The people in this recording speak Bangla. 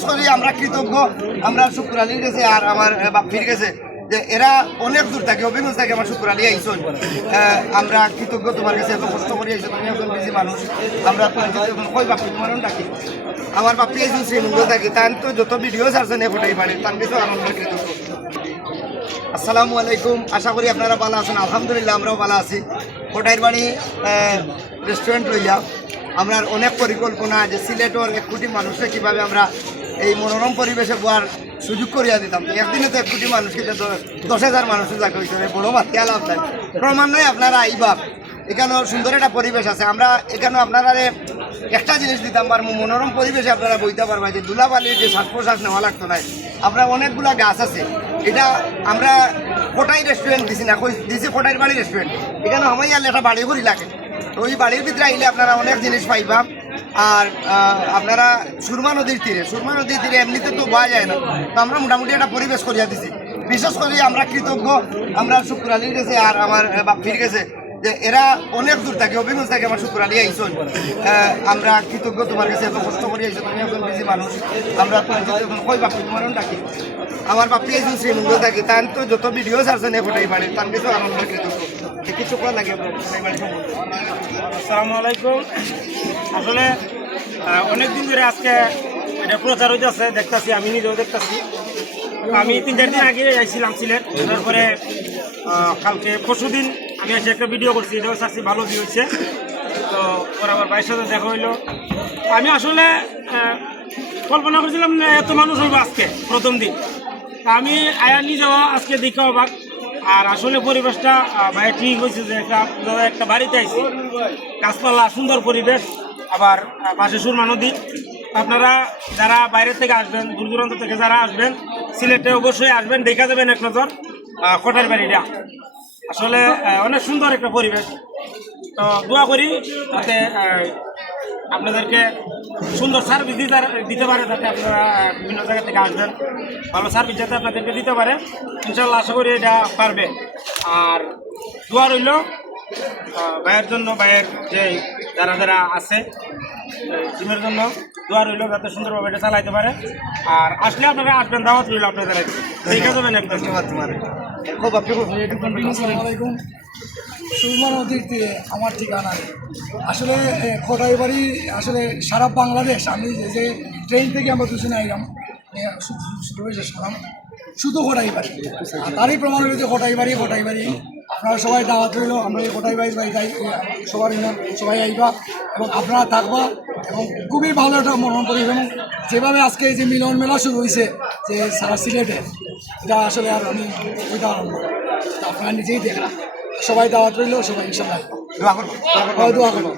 বিশেষ করে আমরা কৃতজ্ঞ আমরা শুক্র আলীর কাছে আর আমার আহ, বাপ্পির কাছে যে এরা অনেক দূর থাকে অভিগঞ্জ থাকে আমার শুক্র আলী আমরা কৃতজ্ঞ তোমার কাছে এত কষ্ট করে আইসো তুমি একজন বেশি মানুষ। আমরা কই বাপ্পি তোমার ডাকি আমার বাপ্পি আইসন শ্রীমঙ্গল থাকি তার তো যত ভিডিও ছাড়ছেন এফোটাই পারে তার কিছু আনন্দ কৃতজ্ঞ। আসসালামু আলাইকুম আশা করি আপনারা ভালো আছেন। আলহামদুলিল্লাহ আমরাও ভালো আছি। কোটাইর বাড়ি রেস্টুরেন্ট লইয়া। আমরা অনেক পরিকল্পনা যে সিলেটর এক কোটি মানুষকে কীভাবে আমরা এই মনোরম পরিবেশে বোয়ার সুযোগ করিয়া দিতাম। একদিনে তো এক কোটি মানুষ কিন্তু দ- দশ হাজার মানুষের যাকে হয়েছে বড় মাত্রা লাভ নাই। ক্রমান্বয়ে আপনারা আইবা। এখানেও সুন্দর একটা পরিবেশ আছে। আমরা এখানেও আপনারা একটা জিনিস দিতাম পারব মনোরম পরিবেশে আপনারা বইতে পারবা যে ধুলাবালির যে শ্বাস প্রশ্বাস নেওয়া লাগতো না আপনার অনেকগুলা গাছ আছে। এটা আমরা কোটাই রেস্টুরেন্ট দিছি না দিছি কোটাইর বাড়ি রেস্টুরেন্ট এখানে আমার একটা বাড়ি করি লাগে। তো ওই বাড়ির ভিতরে আইলে আপনারা অনেক জিনিস পাইবা। আর আপনারা সুরমা নদীর তীরে সুরমা নদীর তীরে এমনিতে তো পাওয়া যায় না। তো আমরা মোটামুটি একটা পরিবেশ করিয়া দিছি। বিশেষ করে আমরা কৃতজ্ঞ আমরা শুক্র আলীর কাছে আর আমার আহ, বাপ্পির কাছে যে এরা অনেক দূর থাকে অভিগঞ্জ থাকে আমার শুক্র আলী আইসন আমরা কৃতজ্ঞ তোমার কাছে এত কষ্ট করে আইসো তুমি একজন বেশি মানুষ। আমরা কই বাপ্পি তোমার ডাকি? আমার বাপ্পি আইসন শ্রীমঙ্গল থাকি তার তো যত ভিডিও ছাড়ছেন এফোটাই পারে তার কিছু আনন্দ কৃতজ্ঞ। এ কিছু করা লাগে আসসালামু আলাইকুম আসলে অনেক দিন ধরে আজকে এটা প্রচার হইতেছে, দেখতাছি, আমি নিজেও দেখতাছি। আমি তিন চার দিন আগে আইছিলাম সিলেট তারপরে কালকে পরশু দিন আমি এসে একটা ভিডিও করছি, এটাও চাচ্ছি ভালো ভিউ হয়েছে তো পরে আমার ভাইয়ের সাথে দেখা হইল। আমি আসলে কল্পনা করছিলাম এত মানুষ হইব আজকে, প্রথম দিন। আমি আয়া নিজেও আজকে দেখে অবাক। আর আসলে পরিবেশটা ভাই ঠিক হয়েছে যে একটা আপনারা একটা বাড়িতে আইছি। গাছপালা সুন্দর পরিবেশ আবার পাশে সুরমা নদী। আপনারা যারা বাইরে থেকে আসবেন দূর দূরান্ত থেকে যারা আসবেন সিলেটে অবশ্যই আসবেন দেখা যাবেন এক নজর কোটার বাড়িটা আসলে অনেক সুন্দর একটা পরিবেশ। তো দোয়া করি আহ, আপনাদেরকে সুন্দর সার্ভিস দিতে দিতে পারে যাতে আপনারা বিভিন্ন জায়গা থেকে আসবেন। ভালো সার্ভিস যাতে আপনাদেরকে দিতে পারে। ইনশাল্লাহ আশা করি এটা পারবে। আর দোয়া রইল ভাইয়ের জন্য ভাইয়ের যে যারা যারা আছে টিমের জন্য দোয়া রইল যাতে সুন্দরভাবে এটা চালাইতে পারে। আর আসলে আপনারা আসবেন দাওয়াত রইল আপনাদের ঠিক আছে একদম। ধন্যবাদ তোমার খুব আসসালামাইকুম সুরমা নদীর তীরে আমার ঠিকানা, আসলে খোটাই বাড়ি আসলে সারা বাংলাদেশ, আমি যে ট্রেন থেকে আমরা দুজনে আইলাম শুধু খোটাই বাড়ি তারই প্রমাণ হলো যে খোটাই বাড়ি খোটাই বাড়ি আপনারা সবাই দাওয়াত রইল, আমরা এই খোটাই বাড়ি বাড়ি যাই সবার সবাই আইবা, এবং আপনারা থাকবা, এবং খুবই ভালো একটা মনন করি এবং যেভাবে আজকে এই যে মিলন মেলা শুরু হয়েছে যে সারা সিলেটে, এটা আসলে আর আমি ওইটা আপনারা নিজেই দেখলাম। সবাই দাওয়াত রইল সবাই ইনশাল্লাহ দোয়া করব দোয়া করব